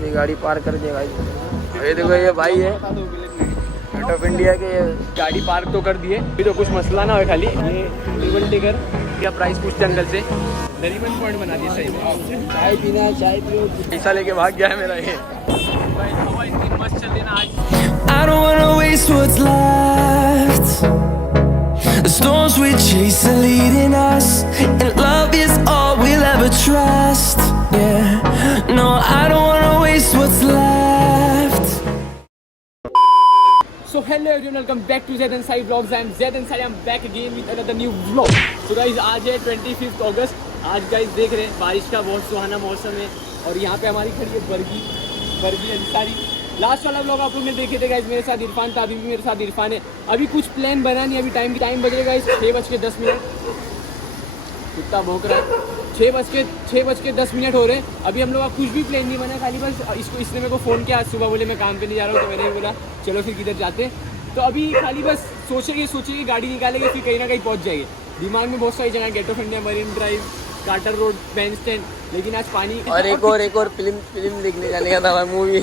ये गाड़ी पार्क कर दिया भाई। ये देखो ये भाई है गेट ऑफ इंडिया के, गाड़ी पार्क तो कर दिए, अभी तो कुछ मसला ना हो खाली। ये टेबल टेकर क्या प्राइस पूछते अंकल से, नरीमन पॉइंट बना दिया सही में। चाय पीना, चाय पियो। पैसा लेके भाग गया है मेरा ये भाई। हवा इतनी मस्त चल रही ना आज। I don't wanna waste what's left. The storms we chase are leading us, and love is all we'll ever trust. Yeah, no, I don't wanna waste what's left. So hello everyone, welcome back to Zaid Ansari Vlogs. I am Zaid Ansari. I'm back again with another new vlog. So guys, आज है 25 अगस्त। आज guys देख रहे हैं बारिश का बहुत सुहाना मौसम है और यहाँ पे हमारी खड़ी है बर्गी अंसारी। लास्ट वाला व्लॉग आप लोग ने देखे थे गाइस, मेरे साथ इरफान था, अभी भी मेरे साथ इरफान है। अभी कुछ प्लान बना नहीं, अभी टाइम बज रहा है गाइस 6:10। कुत्ता भौंक रहा है। 6:10 हो रहे हैं। अभी हम लोग का कुछ भी प्लान नहीं बना, खाली बस इसने मेरे को फ़ोन किया आज सुबह, बोले मैं काम पे नहीं जा रहा हूँ, तो मैंने भी बोला चलो फिर किधर जाते हैं। तो अभी खाली बस सोचेंगे गाड़ी निकालेंगे, फिर कहीं ना कहीं पहुँच जाएंगे। दिमाग में बहुत सारी जगह, Gate of India, Marine Drive, Carter Road, Band Stand, लेकिन आज पानी और एक और फिल्म देखने जाने का था मूवी।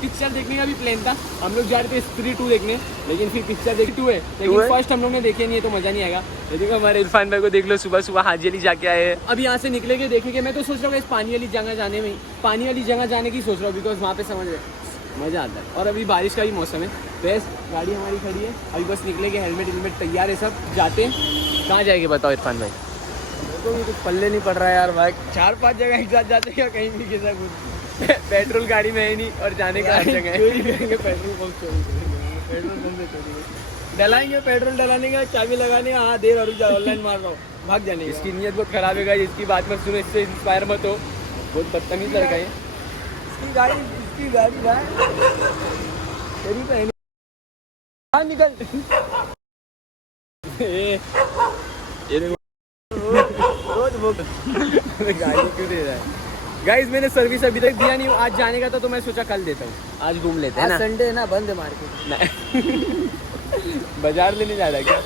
पिक्चर देखने का भी प्लान था, हम लोग जा रहे थे स्त्री 2 देखने, लेकिन फिर पिक्चर देखी 2 है, लेकिन फर्स्ट हम लोग ने देखे नहीं है तो मजा नहीं आएगा। लेकिन हमारे इरफान भाई को देख लो, सुबह हाजी अली जाके आए हैं। अब यहाँ से निकलेंगे देखेंगे। मैं तो सोच रहा हूँ इस पानी वाली जगह जाने की सोच रहा हूँ, बिकॉज वहाँ पे समझ रहे मज़ा आता है। और अभी बारिश का भी मौसम है। बेस्ट गाड़ी हमारी खड़ी है, अभी बस निकलेंगे, हेलमेट तैयार है, सब जाते हैं। कहाँ जाएंगे बताओ इरफान भाई? तो ये कुछ पल्ले नहीं पड़ रहा है यार भाई। 4-5 जगह एक साथ जाते क्या, कहीं भी किसा कुछ। पेट्रोल गाड़ी में है नहीं और जाने का हर जगह है। पेट्रोल पंप डलाएंगे, पेट्रोल डलाने का, चाबी लगाने का, हाँ देर और ऑनलाइन मार रहा हूँ, भाग जाने। इसकी नीयत बहुत खराब है, इसकी बात मत सुनो, इससे इंस्पायर मत हो, बहुत बदतमीज लड़का है। इसकी गाड़ी भाई तेरी पहनी निकल। ये देखो रोज वो गाड़ी क्यों दे रहा है? गाइस मैंने सर्विस अभी तक दिया नहीं, आज जाने का था तो मैं सोचा कल देता हूँ, आज घूम लेते हैं ना। संडे है ना, बंद है मार्केट। बाजार लेने जा रहा है क्या?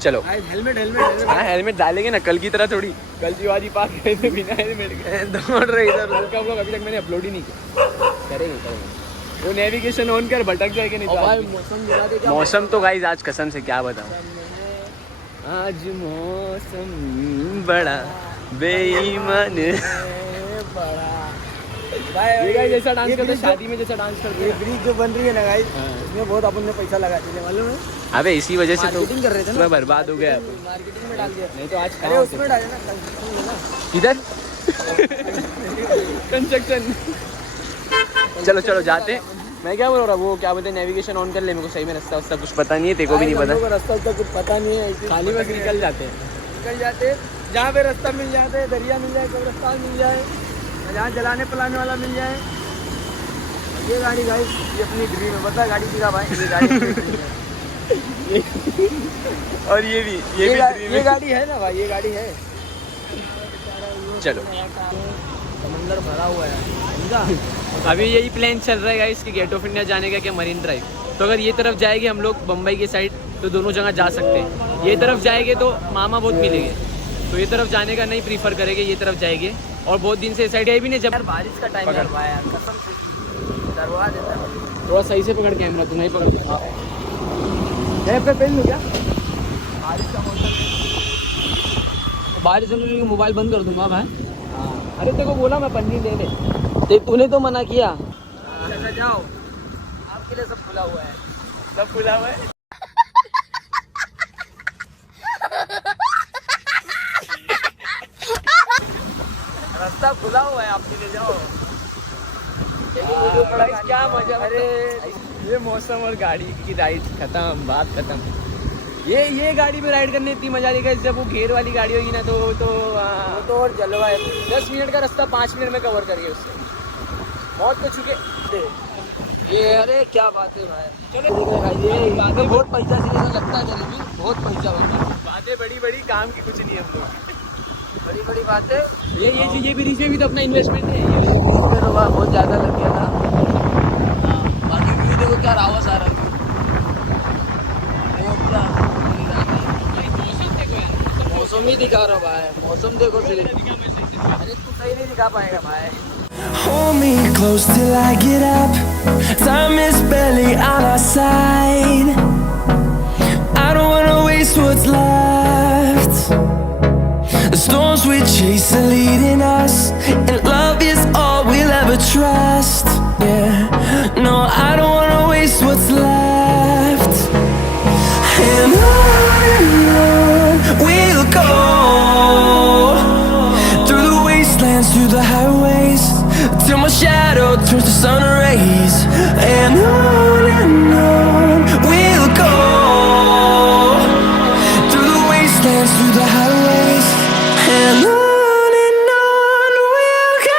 चलो हेलमेट डालेंगे ना, कल की तरह थोड़ी। कल शिवाजी पार्क गए थे बिना हेलमेट के, दौड़ रहे इधर उधर का व्लॉग अभी तक मैंने अपलोड ही नहीं किया। करेंगे वो नेविगेशन ऑन कर, भटक जाएगा नहीं तो। मौसम मौसम तो गाइस आज कसम से क्या बताऊँ, आज मौसम बड़ा बेईमान भाई। जैसा डांस करते शादी में, जैसा डांस करते हैं। ब्रिज जो बन रही है ना गाइस, इसमें बहुत अपन ने पैसा लगा दिया, मालूम है? अबे इसी वजह से तो मार्केटिंग कर रहे थे ना, मैं बर्बाद हो गया। मार्केटिंग में डाल दिया। नहीं तो आज अरे उसमें डाले ना, इधर कंस्ट्रक्शन। चलो जाते हैं। मैं क्या बोल रहा, वो क्या बोलते हैं, नेविगेशन ऑन कर ले, मेरे को सही में रास्ता कुछ पता नहीं है, तेरे को भी नहीं पता। रास्ता तो कुछ पता नहीं है, खाली बस निकल जाते जहाँ पे रास्ता मिल जाते, दरिया मिल जाए, कब्रिस्तान मिल जाए, जहाँ जलाने पलाने वाला मिल जाए। ये गाड़ी गाइस, ये अपनी ड्रीम है, बता गाड़ी दिखा भाई, ये गाड़ी और ये गाड़ी है ना भाई, ये गाड़ी है। चलो समंदर भरा हुआ है। अभी यही प्लान चल रहा है गाइस कि गेट ऑफ इंडिया जाने का, क्या मरीन ड्राइव। तो अगर ये तरफ जाएंगे हम लोग बम्बई के साइड तो दोनों जगह जा सकते हैं। ये तरफ जाएंगे तो मामा बहुत मिलेंगे, तो ये तरफ जाने का नहीं प्रीफर करेंगे, ये तरफ जाएंगे। और बहुत दिन से साइड भी नहीं, जब बारिश का टाइम है भाई, कसम से दरवा देता है। थोड़ा सही से पकड़ कैमरा, तू नहीं पकड़ पे पेन क्या? बारिश का मौसम, बारिश होने लगी, मोबाइल बंद कर दूंगा भाई। अरे तेरे को बोला मैं पन्नी ले ले, तूने तो मना किया। चला जाओ, आपके लिए सब खुला हुआ है, सब खुला हुआ है। रास्ता खुला हुआ है, आपके लिए जाओ। क्या मजा। अरे ये मौसम और गाड़ी की राइड खत्म, बात खत्म। ये गाड़ी में राइड करने इतनी मजा आएगी जब वो घेर वाली गाड़ी होगी ना, तो और जलवा है। 10 मिनट का रास्ता 5 मिनट में कवर करिए उससे, बहुत कुछ चुके। ये अरे क्या बात है भाई, चलो ये बातें बहुत पैसा से लगता है, जलेबी बहुत पैसा बनता है। बातें बड़ी काम की कुछ नहीं है हम लोग। बड़ी बातें। ये ब्रिज में भी तो अपना इन्वेस्टमेंट है। ये तो बहुत ज़्यादा लग गया था। बाकी व्यू देखो क्या रावस आ रहा है, मौसम ही दिखा रहा भाई, मौसम देखो सिर्फ। अरे तू सही नहीं दिखा पाएगा भाई। Hold me close. close till I get up. Time is barely on our side. I don't wanna waste what's left. The storms we chase are leading us, and love is all we'll ever trust. Yeah, no, I don't wanna waste what's left. And on we'll go, through the wastelands, through the highways, till my shadow turns to sun rays. And on we'll go, through the wastelands, through the highways, and on we'll go.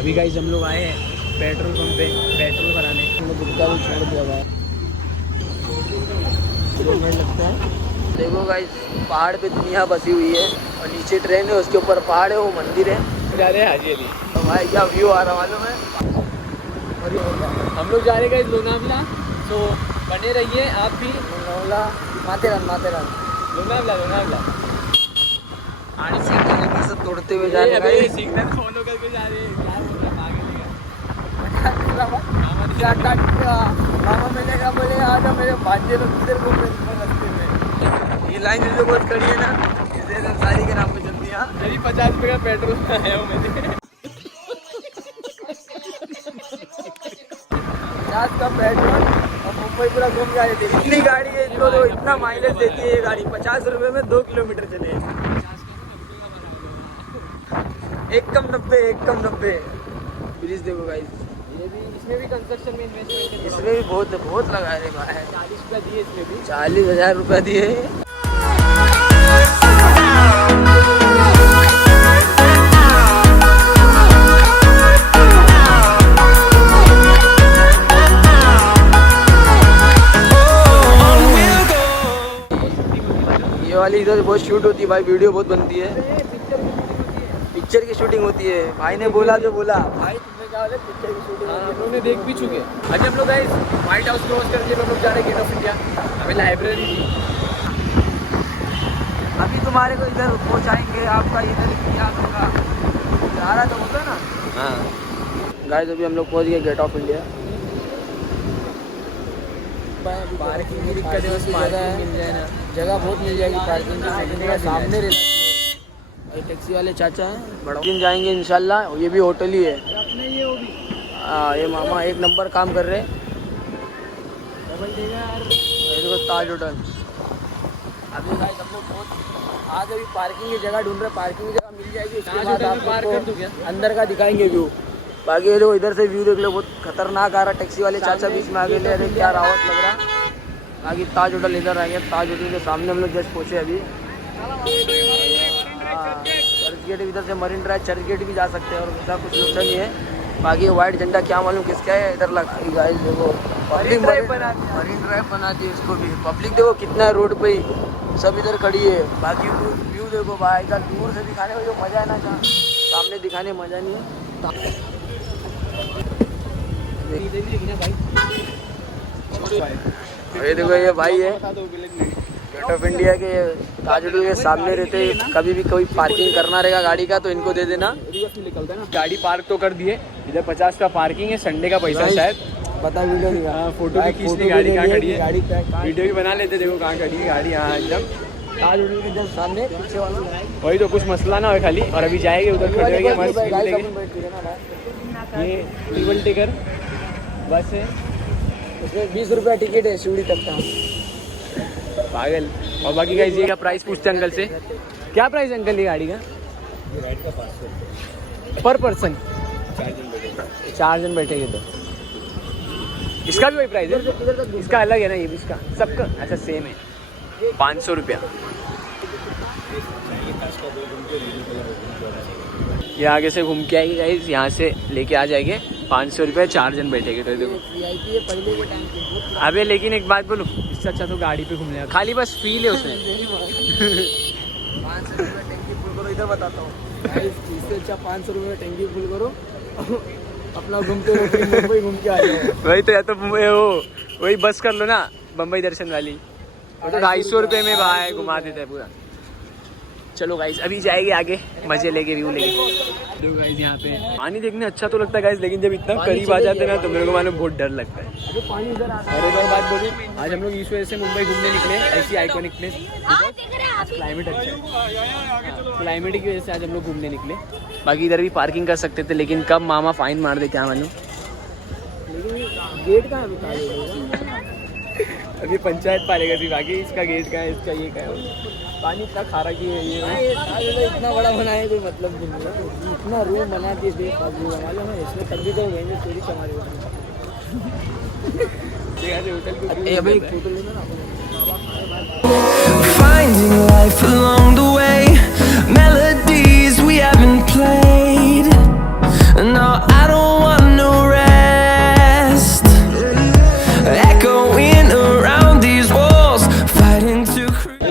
अभी guys हम लोग आए हैं petrol pump पे petrol भराने। हम लोग गुटका भी छोड़ दिया भाई, लगता है। देखो गाइस, पहाड़ पे दुनिया बसी हुई है और नीचे ट्रेन है, उसके ऊपर पहाड़ है, वो मंदिर है। जा रहे हैं हाजी अली। तो भाई क्या व्यू आ रहा मालूम है। हम लोग जा रहे हैं गाइस लोनावला, तो बने रहिए आप भी। लोनावला माथेरान लोनावला आने से सब तोड़ते हुए जा रहे हैं। सिग्नल फॉलो करके जा रहे हैं। मामा मिलेगा, बोले आजा मेरे भांजे लोग किधर घूम रहे हैं रास्ते में। ये लाइन जो बहुत खड़ी है ना, इसे सारी के नाम पे चलती है। अभी 50 रुपये का पेट्रोल आया हूँ मैंने। 50 का पेट्रोल और मुंबई पूरा घूम जा रही थी। इतनी गाड़ी है इसको तो इतना माइलेज देती है ये गाड़ी। 50 रुपये में 2 किलोमीटर चले। एक कम 90। ब्रिज देखो गाइस, ये भी इसमें भी कंस्ट्रक्शन में इन्वेस्टमेंट है। इसमें भी बहुत लगा है भाई। 40 रुपये दिए इसमें भी। 40,000 रुपये दिए। ये वाली इधर बहुत शूट होती है भाई, वीडियो बहुत बनती है, पिक्चर की शूटिंग होती है। भाई ने बोला जो बोला, भाई तुमने क्या बोला, पिक्चर की शूटिंग होती है। हम लोग ने देख भी चुके। अभी हम लोग गाइस व्हाइट हाउस क्रॉस करके हम लोग जा रहे हैं गेट ऑफ इंडिया। हमें लाइब्रेरी थी। अभी तुम्हारे को इधर पहुँचाएंगे, आपका इधर क्या होगा, जा रहा तो होता ना। हाँ गाइस अभी हम लोग पहुँच गए गेट ऑफ इंडिया। पार्किंग की दिक्कत है, बस पार्किंग मिल जाए ना। जगह बहुत मिल जाएगी पार्किंग की, सामने रहना चाहिए। और टैक्सी वाले चाचा हैं, बड़ा दिन जाएंगे इंशाल्लाह। ये भी होटल ही है अपने, हाँ ये मामा एक नंबर काम कर रहे हैं। देखो ताज होटल। अभी गाइस हम लोग आज अभी पार्किंग की जगह ढूंढ रहे हैं। पार्किंग की जगह मिल जाएगी, उसके बाद आपको अंदर का दिखाएंगे व्यू। बाकी ये देखो इधर से व्यू देख लो, बहुत खतरनाक आ रहा। टैक्सी वाले चाचा बीच में आगे ले रहे, क्या रावत लग रहा। बाकी ताज होटल इधर आ गया। ताज होटल के सामने हम लोग जस्ट पहुँचे अभी। चर्च गेट इधर से मरीन ड्राइव चर्च गेट भी जा सकते हैं और ऐसा कुछ नुकसान नहीं है। बाकी वाइट झंडा क्या मालूम किसका है, इधर लगा। गाइस देखो पब्लिक मरीन ड्राइव बना दी उसको भी। पब्लिक देखो कितना है रोड पे ही, सब इधर खड़ी है। बाकी व्यू देखो भाई, इधर दूर से दिखाने में जो मज़ा है ना, जहाँ सामने दिखाने में मज़ा नहीं है। ये देखो ये भाई है गेट ऑफ इंडिया के ताज होटल के सामने रहते। कभी भी कोई पार्किंग करना रहेगा गाड़ी का तो इनको दे देना। गाड़ी पार्क तो कर दिए। इधर 50 का पार्किंग है, संडे का पैसा शायद। पता वीडियो नहीं। फोटो भी खींचने गाड़ी कहाँ खड़ी है, वीडियो भी बना लेते। देखो कहाँ खड़ी है गाड़ी, यहाँ एकदम ताज होटल के जस्ट सामने पीछे वाला। वही तो, कुछ मसला ना हो खाली। और अभी जाएंगे उधर खड़े होंगे मस्त। ये टेबल टेकर बस है, उसमें 20 रुपया टिकट है सीढ़ी तक का। पागल। और बाकी का ये क्या प्राइस पूछते अंकल से, क्या प्राइस अंकल ये गाड़ी का? पर पर्सन 4 जन बैठेंगे तो इसका भी वही प्राइस है? इसका अलग है ना, ये भी इसका सबका अच्छा सेम है, 500 रुपया। ये आगे से घूम के आएगी गाइस, यहाँ से लेके आ जाएंगे। 500 रुपये 4 जन बैठेंगे। तो देखो VIP है पहले के टाइम पे। अबे लेकिन एक बात बोलूँ, इससे अच्छा तो गाड़ी पे घूमने खाली बस फील है उसमें। 500 रुपये टैंकी फुल करो, इधर बताता हूँ इससे अच्छा 500 रुपये टैंकी फुल करो, अपना घूमते रहो, मुंबई घूम के आ जाओ। वही तो, या तो वो वही बस कर लो ना, बम्बई दर्शन वाली। वो तो 250 रुपये में भाई घुमा देते हैं पूरा। चलो गाइस अभी जाएंगे आगे मजे लेके व्यू लेके। देखो गाइस यहाँ पे पानी देखने अच्छा तो लगता है गाइस, लेकिन जब इतना करीब आ जाते हैं ना तो मेरे को मालूम बहुत डर लगता है। पानी इधर आता और एक और बात बोलूँ, आज हम लोग इस वजह से मुंबई घूमने निकले ऐसी आइकॉनिक प्लेस, क्लाइमेट अच्छा है, क्लाइमेट की वजह से आज हम लोग घूमने निकले। बाकी इधर भी पार्किंग कर सकते थे लेकिन कब मामा फाइन मार दे क्या मालूम। गेट कहाँ है? अभी पंचायत पालेगा सिर्फ आगे, इसका गेट का है, इसका ये का है। पानी इतना खारा की है ये इतना बड़ा बनाया कोई मतलब भी नहीं है। इतना रूम बना के दे मालूम है इसमें तब भी तो गए चोरी चमारी होटल को Finding life along the way, melodies we haven't played. No, I don't want no rest. Echoing around these walls, fighting to create.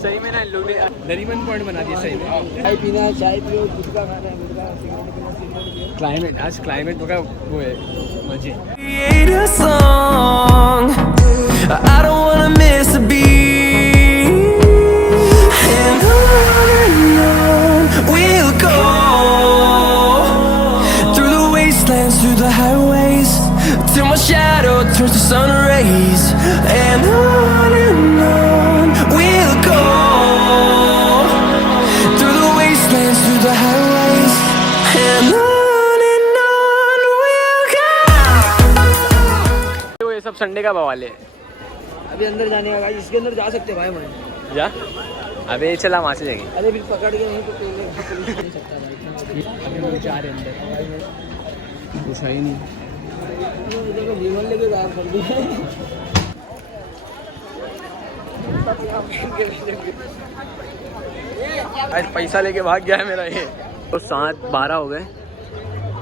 सही में ना लोग ने नरीमन पॉइंट बना दिया सही में। चाय पीना है, चाय पियो, गुटखा खाना है, गुटखा, सिगरेट पीना, सिगरेट पियो। क्लाइमेट आज क्लाइमेट का वो है मजे। Create a song. I don't wanna miss a beat. And on we'll go through the wastelands, through the highways, till my shadow turns to sun rays. And on we'll go through the wastelands, through the highways, and on we'll go. ये सब Sunday का बवाल है। अभी अंदर जाने का, इसके अंदर जा सकते भाई मैं। जा अबे चला वहाँ से जाएंगे। अरे फिर पकड़ के नहीं तो पहले पुलिस नहीं सकता भाई। अभी जा रहे अंदर कुछ है ही नहीं। इधर को विमल लेके बाहर कर दिया। आज पैसा लेके भाग गया है मेरा ये। तो 7:12 हो गए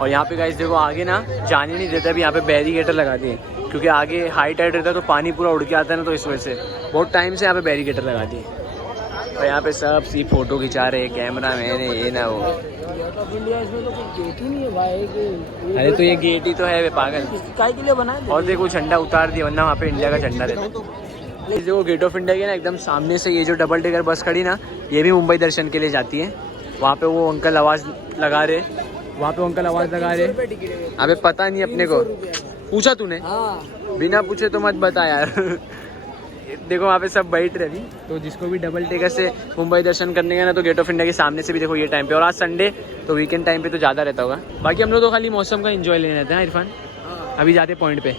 और यहाँ पे गाइस देखो आगे ना जाने नहीं देते। अभी यहाँ पे बैरिकेटर लगा दिए क्योंकि आगे हाई टाइड रहता है तो पानी पूरा उड़ के आता है ना, तो इस वजह से बहुत टाइम से यहाँ पे बैरिकेटर लगा दिए। और यहाँ पे सब सी फोटो खिंचा रहे, कैमरा मैन है ये ना वो। इंडिया इसमें तो कुछ गेट ही नहीं है भाई। अरे तो ये गेट ही तो है वे पागल। काय के लिए बनाए? और देखो झंडा उतार दिया, वरना वहाँ पे इंडिया का झंडा रहता है। देखो गेट ऑफ इंडिया के ना एकदम सामने से ये जो डबल डेकर बस खड़ी ना, ये भी मुंबई दर्शन के लिए जाती है। वहाँ पे वो अंकल आवाज़ लगा रहे, वहाँ पे अंकल आवाज़ लगा रहे। अबे पता नहीं अपने को, पूछा तूने? हाँ। बिना पूछे तो मत बता यार। देखो वहाँ पे सब बैठ रहे। तो जिसको भी डबल टेकर से मुंबई दर्शन करने का ना, तो गेट ऑफ इंडिया के सामने से भी देखो ये टाइम पे। और आज संडे तो वीकेंड टाइम पे तो ज़्यादा रहता होगा। बाकी हम लोग तो खाली मौसम का एंजॉय लेने रहते हैं इरफान। अभी जाते पॉइंट पे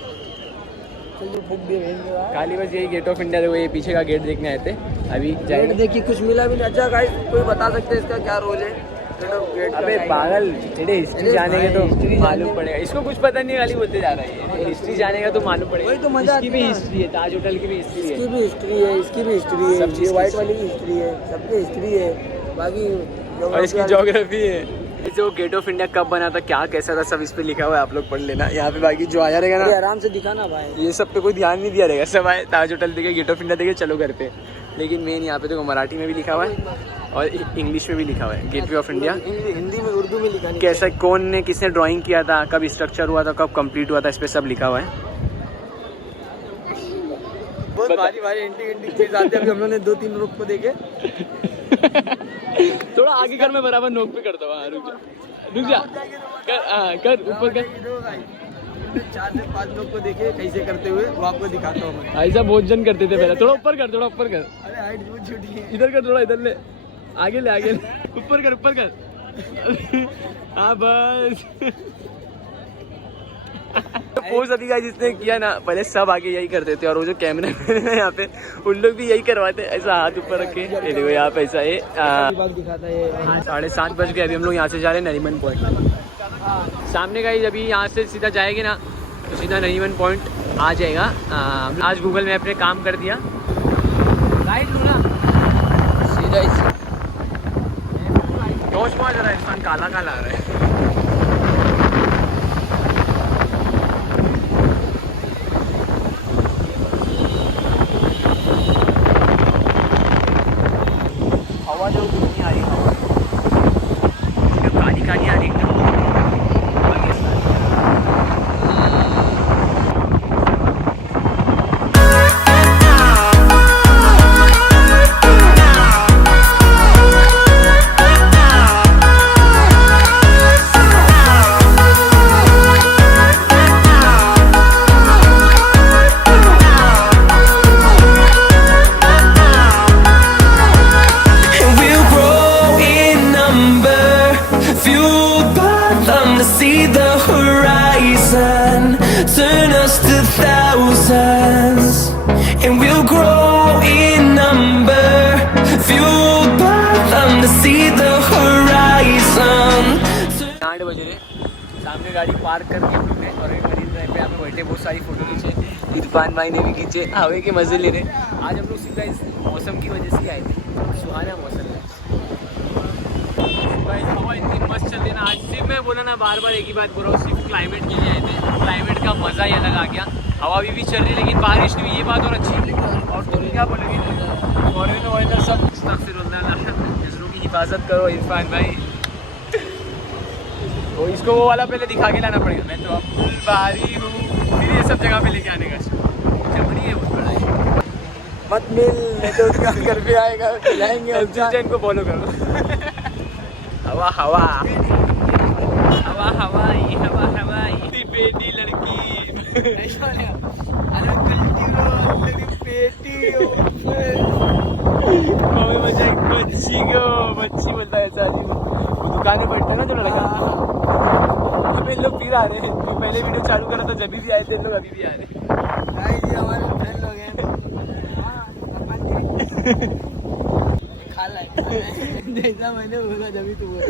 खाली बस यही गेट ऑफ इंडिया। देखो ये पीछे का गेट देखने आए थे, अभी जाएंगे। देखिए कुछ मिला भी नहीं। अच्छा गाइस कोई बता सकते हैं इसका क्या रोल है? अबे पागल, हिस्ट्री जाने के तो मालूम पड़ेगा। इसको कुछ पता नहीं, खाली बोलते जा रहा है। हिस्ट्री जाने का तो मालूम पड़ेगा। वही तो मजा। इसकी भी हिस्ट्री है, ताज होटल की भी हिस्ट्री है, इसकी भी हिस्ट्री है, इसकी भी हिस्ट्री है, सब चीज़ व्हाइट वाली की हिस्ट्री है, सबकी हिस्ट्री है। बाकी और इसकी ज्योग्राफी है। जो गेट ऑफ इंडिया कब बना था, क्या कैसा था, सब इस पे लिखा हुआ है, आप लोग पढ़ लेना। यहाँ पे बाकी जो आया रहेगा ना, आराम से दिखाना भाई। ये सब पे कोई ध्यान नहीं दिया रहेगा। सब आए ताज होटल देखे, गेट ऑफ इंडिया देखे, चलो घर पे। लेकिन मेन यहाँ पे देखो मराठी में भी लिखा हुआ है और इंग्लिश में भी लिखा हुआ है, गेटवे ऑफ इंडिया। हिंदी में, उर्दू में लिखा नहीं। कैसा, कौन ने, किसने ड्राइंग किया था, कब स्ट्रक्चर हुआ था, कब कंप्लीट हुआ था, इस पे सब लिखा हुआ है। बहुत भारी भारी एंटी चीज आते हैं। अभी हम लोग ने 2-3 लोग को देखे। थोड़ा आगे कर, मैं बराबर नोक पे करता हूँ। रुक जा कर ऊपर कर। 4 से 5 लोग को देखे कैसे करते हुए, वो आपको दिखाता हूँ मैं। ऐसा बहुत जन करते थे पहले। थोड़ा ऊपर कर, थोड़ा ऊपर कर। अरे हाइट बहुत छोटी है। इधर कर, थोड़ा इधर ले, आगे ले, आगे ले, ऊपर कर, ऊपर कर। हाँ बस। पोज अभी गाइस जिसने किया ना, पहले सब आगे यही करते थे। और वो जो कैमरा मैन है यहाँ पे, उन लोग भी यही करवाते, ऐसा हाथ ऊपर रख के। ये देखो यहाँ पे ऐसा है। 7:30 बज गए। अभी हम लोग यहाँ से जा रहे हैं नरीमन पॉइंट सामने। गाइस अभी यहाँ से सीधा जाएंगे ना तो सीधा नरीमन पॉइंट आ जाएगा। आज गूगल मैप ने काम कर दिया। राइट लो ना, सीधा इस टॉर्च मार रहा है। इंसान काला काला आ रहा है। हवा जो कितनी आ रही है, हवा काली काली आ रही है। हमने गाड़ी पार्क कर दी हमने और अभी मरीन ड्राइव पे हमें बैठे बहुत सारी फोटो खींचे। इरफान भाई ने भी खींचे, हवे के मजे ले रहे। आज हम लोग सिर्फ इस मौसम की वजह से आए थे, सुहाना मौसम है भाई, हवा इतनी मस्त चल रही है ना। आज सिर्फ मैं बोला ना, बार बार एक ही बात बोल रहा हूँ, सिर्फ क्लाइमेट के लिए आए थे। क्लाइमेट का मज़ा ही अलग आ गया। हवा भी चल रही है लेकिन बारिश नहीं हुई, ये बात और अच्छी है। और तुम क्या बोलोगे, फॉरेनर सब नजरों की हिफाजत करो इरफान भाई। तो इसको वो वाला पहले दिखा के लाना पड़ेगा। मैं तो अब्दुल बारी हूँ, फिर ये सब जगह पे लेके आने का जबड़ी है बहुत बड़ा है। मत मिल, नहीं तो उसका घर पे आएगा, जाएंगे अच्छा इनको फॉलो करो। हवा हवा हवा हवाई हवा हवाई बेटी लड़की मच्छी बोलता है ऐसा आदमी। वो दुकान ही बैठता है ना जो लड़का, अभी लोग फिर आ रहे हैं। जो पहले वीडियो चालू करा था जब भी आए थे लोग, अभी भी आ रहे हैं। ये हमारे फ्रेंड लोग हैं। जैसा मैंने बोला जब तू बोला।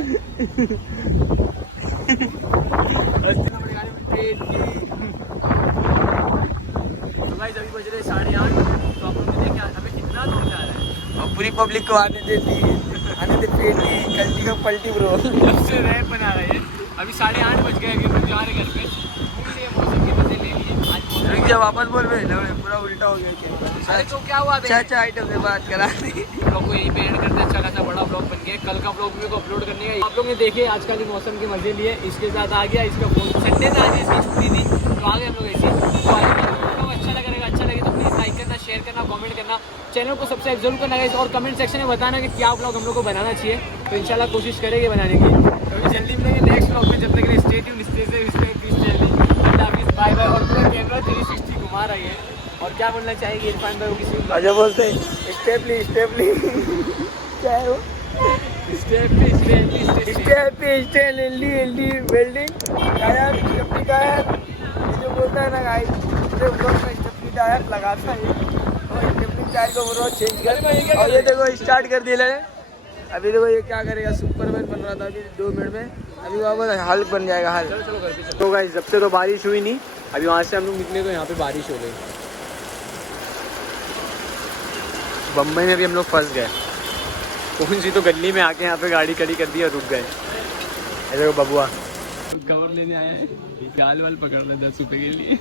तो भाई अभी बज रहे 8:30, तो आप लोग ने देखा हमें कितना दूर जा रहा है। और पूरी पब्लिक को आने देती, आने दे पेटी कल्टी का पलटी ब्रो। सबसे रैप बना रहा है। अभी 8:30 बज गए, अभी हम लोग जा रहे घर पे। इसलिए मौसम के मजे ले लिए। आज जब वापस बोल रहे पूरा उल्टा हो गया क्या? अरे तो क्या हुआ, अच्छा आइटम से बात करा दी। ब्लॉग को यहीं पे एंड करते हैं। अच्छा खासा बड़ा ब्लॉग बन गया। कल का ब्लॉग मेरे को अपलोड करने का। आप लोग ने देखे आज का मौसम के मजे लिए, इसके साथ आ गया इसका फोन। संडे था आज, इसकी छुट्टी थी तो आ गए हम लोग ऐसे। तो अच्छा लगे तो प्लीज़ लाइक करना, शेयर करना, कमेंट करना, चैनल को सब्सक्राइब जरूर करना गाइस। और कमेंट सेक्शन में बताना कि क्या ब्लॉग हम लोग को बनाना चाहिए, तो इंशाल्लाह कोशिश करेंगे बनाने की। तो जल्दी मिलेंगे नेक्स्ट ब्लॉग में। जब तक stay tuned, stay safe, bye bye. और पूरा कैमरा 360 घुमा रही है। और क्या बोलना चाहेगी इरफान भाई किसी को? अच्छा बोलते स्टेपली क्या है वो? स्टेपली स्टेपली वेल्डिंग टायर, स्टेपली टायर जो बोलता है ना गाइस, पूरे ब्लॉक में स्टेपली टायर लगाता है और स्टेपली टायर को पूरा चेंज कर। और ये देखो स्टार्ट कर दिया है। अभी देखो ये क्या करेगा, सुपरमैन बन रहा था अभी 2 मिनट में, अभी वापस हल्क बन जाएगा हल्क। चलो घर पे चलो। तो गाइस जब से तो बारिश हुई नहीं, अभी वहाँ से हम लोग निकले तो यहाँ पे बारिश हो गई। बम्बई में भी हम लोग फंस गए। कौन सी तो गली में आके यहाँ पे गाड़ी खड़ी कर दी और रुक गए। ऐसे को बबुआ कवर लेने आया है, गाल वाल पकड़ ले 10 रुपए के लिए।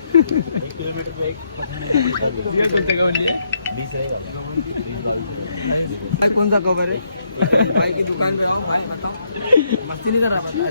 कौन सा कवर है? भाई की दुकान पे आओ, भाई बताओ, मस्ती नहीं कर रहा बता।